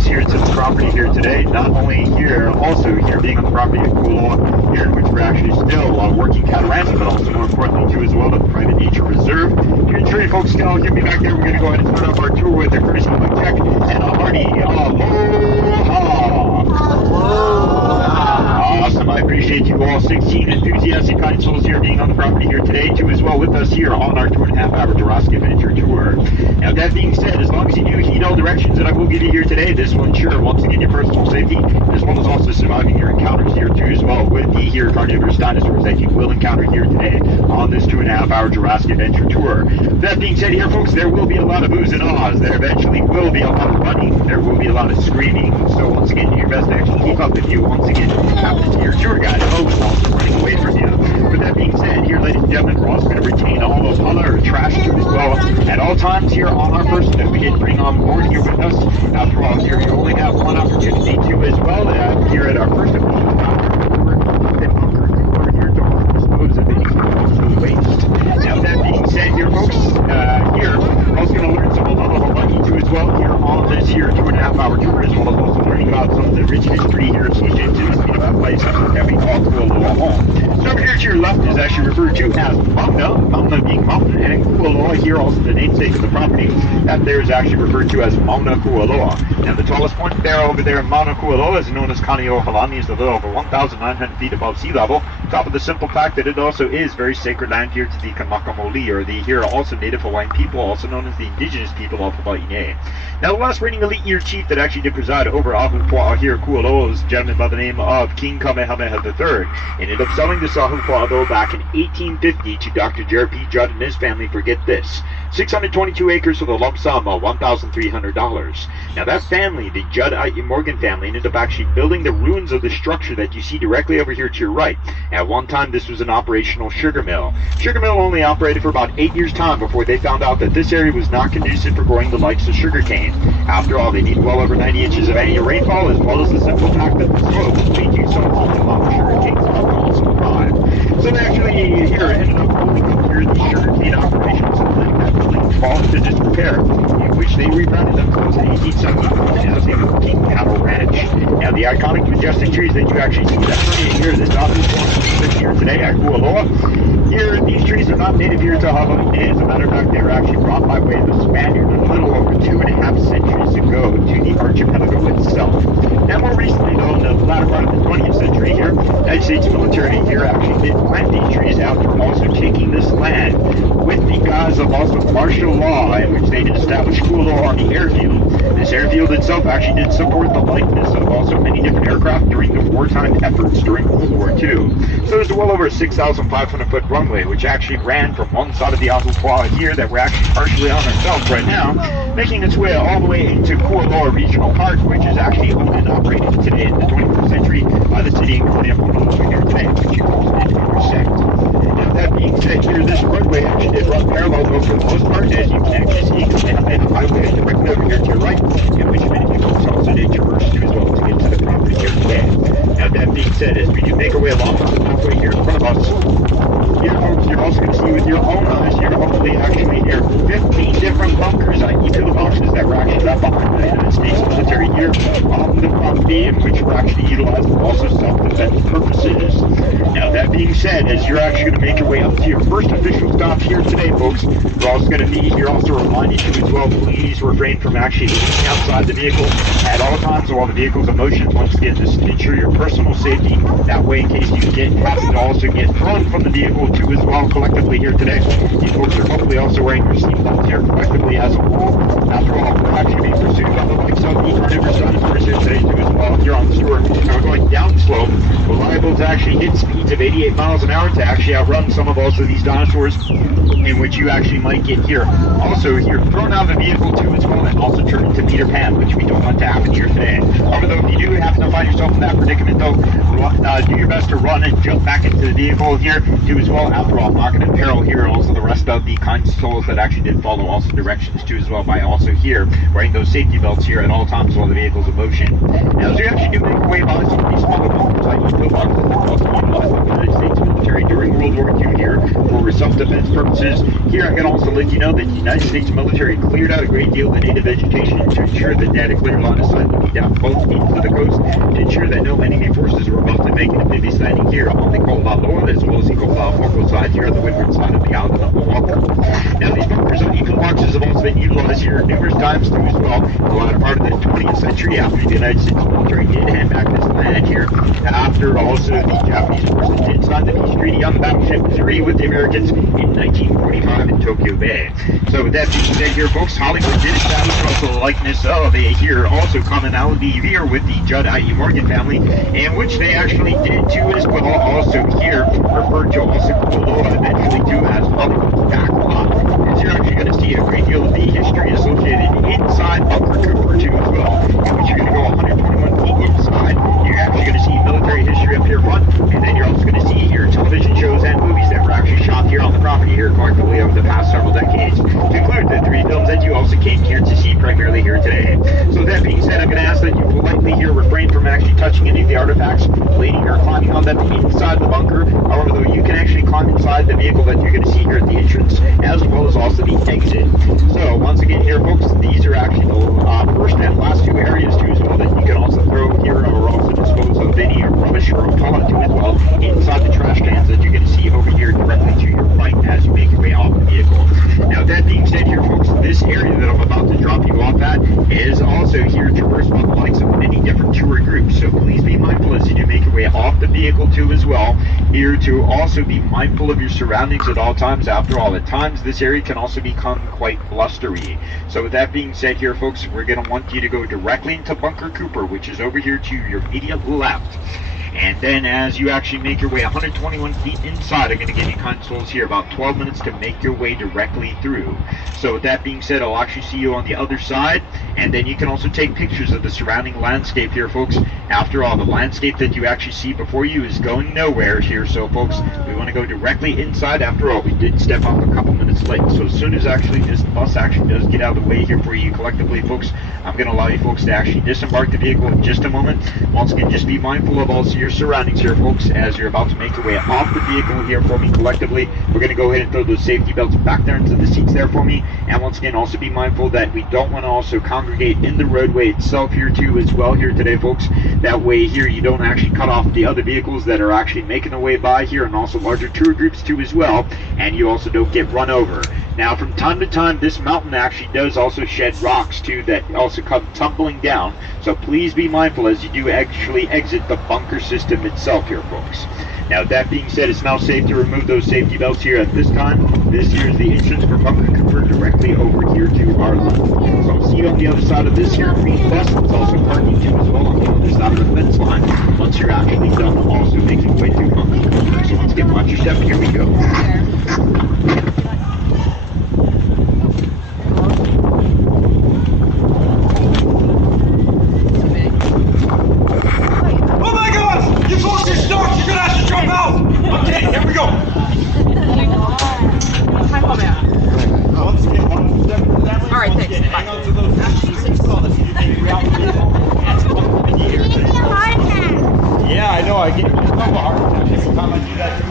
titles here to the property here today. Not only here, also here being on the property of Kualoa here, which we're actually still working cattle ranching, but also more importantly too as well, the private nature reserve. To ensure you folks can all hear me back there, we're going to go ahead and start off our tour with the courtesy of check and a hearty aloha. Awesome. I appreciate you all 16 enthusiastic kind souls here being on the property here today too as well with us here on our 2.5-hour Jurassic adventure tour. Now that being said, as long as you do heed all directions that I will give you here today, this will ensure once again your personal safety as well as also surviving your encounters here too as well with the here carnivorous dinosaurs that you will encounter here today on this 2.5-hour Jurassic adventure tour. That being said here folks, there will be a lot of oohs and ahs. There eventually will be a lot of running. There will be a lot of screaming. So once again, do your best to actually keep up if you once again happen to see your tour guide is also running away from you. With that being said, here ladies and gentlemen, we're also going to retain all of color or trash too as well at all times here on our person that we did bring on board here with us. After all, here you only have one opportunity to as well here at our first official here to dispose of any waste. Now that being said here folks, here we're also going to learn some of lucky too as well here on this here 2.5-hour tour, as well as also learning about some of the rich history here associated to this beautiful place that we call Kualoa home. So over here to your left is actually referred to as Mauna being mountain, and Kualoa here, also the namesake of the property, that there is actually referred to as Mauna Kualoa. Now the tallest point there over there in Mauna Kualoa is known as Kaneohalani, is a little over 1,900 feet above sea level. Top of the simple fact that it also is very sacred land here to the Kanakamoli, or the here also native Hawaiian people, also known as the indigenous people of Hawaii. Now the last reigning elite year chief that actually did preside over Ahupua'a here, Kualoa, was a gentleman by the name of King Kamehameha III. Ended up selling this Ahupua'a though back in 1850 to Dr. Jared P. Judd and his family for, get this, 622 acres with a lump sum of $1,300. Now that family, the Judd Morgan family, ended up actually building the ruins of the structure that you see directly over here to your right. At one time this was an operational sugar mill. Sugar mill only operated for about 8 years time before they found out that this area was not conducive for growing the likes of sugarcane. After all, they need well over 90 inches of annual rainfall, as well as the simple fact that the soil was way too salty to allow sugarcane to also thrive. So they actually here ended up holding up here the sugarcane operations and letting that building fall into disrepair, in which they rebranded themselves in 1871 as the King Cattle Ranch. Now the iconic majestic trees that you actually see that here, the Dodgers here today at Kualoa, here, these trees are not native here to Hawaii. As a matter of fact, they were actually brought by way of the Spaniards a little over 2.5 centuries ago to the archipelago itself. Now, more recently, though, in the latter part of the 20th century here, the United States military here actually did plant these trees after also taking this land with the guise of also martial law, in which they did establish Kualoa Army Airfield. This airfield itself actually did support the likeness of also many different aircraft during the wartime efforts during World War II. So there's well over a 6,500-foot runway, which actually ran from one side of the Ahupua'a here that we're actually partially on ourselves right now, making its way all the way into Kualoa Regional Park, which is actually owned and operated today in the 21st century by the city and county of Honolulu here today, which you also need to intersect. Now that being said here, this roadway actually did run parallel though for the most part, as you can actually see coming up in a highway directly over here to your right, in which many people also did traverse to as well to get to the property here today. Now that being said, as we do make our way along the pathway here in front of us, here folks, you're also going to see with your own eyes here, hopefully actually here, 15 different bunkers on each of the boxes that were actually left behind by the United States military here on the property, in which were actually utilized for also self-defense purposes. Now that being said, as you're actually going to make your way up to your first official stop here today, folks, we're also going to be here also reminding you as well, please refrain from actually leaning outside the vehicle at all times while the vehicle's in motion. Once again, just to ensure your personal safety. That way, in case you happen to also get thrown from the vehicle too as well collectively here today, you folks are hopefully also wearing your seatbelts here collectively as a whole. After all, we're actually being pursued by the likes of the carnivorous dinosaurs here today too as well here on the tour. And we're going downslope. We're liable to actually hit speeds of 88 miles an hour to actually outrun some of also these dinosaurs, in which you actually might get here. Also here, thrown out of the vehicle too as well, and also turn into Peter Pan, which we don't want to happen here today. However, though, if you do happen to find yourself in that predicament, though, do your best to run and jump back into the vehicle here too as well. After all, not going to imperil here also the rest of the kind souls that actually did follow also directions too as well, by also here wearing those safety belts here at all times while the vehicle's in motion. Now, as you actually do make your way by some of these smaller bunkers like these pillboxes that were also utilized by the United States military during World War II here for for self-defense purposes. Here I can also let you know that the United States military cleared out a great deal of the native vegetation to ensure that they had a clear line of sight looking down both into the coast to ensure that no enemy forces were about to make an amphibious landing here on the Colvaloa as well as the Colvaloa side here on the windward side of the island of Oahu. Now these bunkers on equal boxes have also been utilized here numerous times too as well. The latter part of the 20th century after the United States military did hand back this land here after also the Japanese forces did sign the peace treaty on the battleship Missouri with the Americans in 1945 in Tokyo Bay. So with that being said here folks, Hollywood did establish also the likeness of a here also commonality here with the Judd I.E. Morgan family, in which they actually did too as well also here referred to also Kualoa eventually too as Hollywood's back lot. As you're actually going to see a great deal of the history associated inside Bunker Cooper too as well, in which you're going to go 121 feet inside. You're actually going to see military history up here front, and then you're also going to see here television shows and movies that were actually shot here on the property here collectively over the past several decades, to include the 3 films that you also came here to see primarily here today. So that being said, I'm going to ask that you politely here refrain from actually touching any of the artifacts, leaning or climbing on them inside the bunker. However, though, you can actually climb inside the vehicle that you're going to see here at the entrance, as well as also the exit. So once again here, folks, these are actually the first and last 2 areas too as well that you can also throw here or also dispose of any rubbish or pollen to as well inside the trash cans that you're going to see over here directly to your right as you make your way off the vehicle. Now that being said here folks, this area that I'm about to drop you off at is also here traversed by the likes of many different tour groups, so please be mindful as you do make your way off the vehicle too as well. Here to also be mindful of your surroundings at all times. After all, at times this area can also become quite blustery. So with that being said here folks, we're going to want you to go directly into Bunker Cooper, which is over here to your immediate left. And then as you actually make your way 121 feet inside, I'm going to give you consoles here about 12 minutes to make your way directly through. So with that being said, I'll actually see you on the other side, and then you can also take pictures of the surrounding landscape here, folks. After all, the landscape that you actually see before you is going nowhere here, so folks, we want to go directly inside. After all, we did step off a couple minutes late, so as soon as actually this bus actually does get out of the way here for you collectively, folks, I'm going to allow you folks to actually disembark the vehicle in just a moment. Once again, just be mindful of also your surroundings here, folks, as you're about to make your way off the vehicle here for me collectively. We're going to go ahead and throw those safety belts back there into the seats there for me, and once again, also be mindful that we don't want to also congregate in the roadway itself here too as well here today, folks. That way here you don't actually cut off the other vehicles that are actually making their way by here, and also larger tour groups too as well, and you also don't get run over. Now from time to time this mountain actually does also shed rocks too that also come tumbling down, so please be mindful as you do actually exit the bunker system itself here, folks. Now that being said, it's now safe to remove those safety belts here at this time. This here is the entrance for Bunker Cooper directly over here to our left. So I'll see you on the other side of this here green bus. It's also parking too as well on the other side of the fence line once you're actually done also making your way through Bunker Cooper. So once again, watch your step, here we go. Yeah, I know. I get myself a heart attack every time I do that.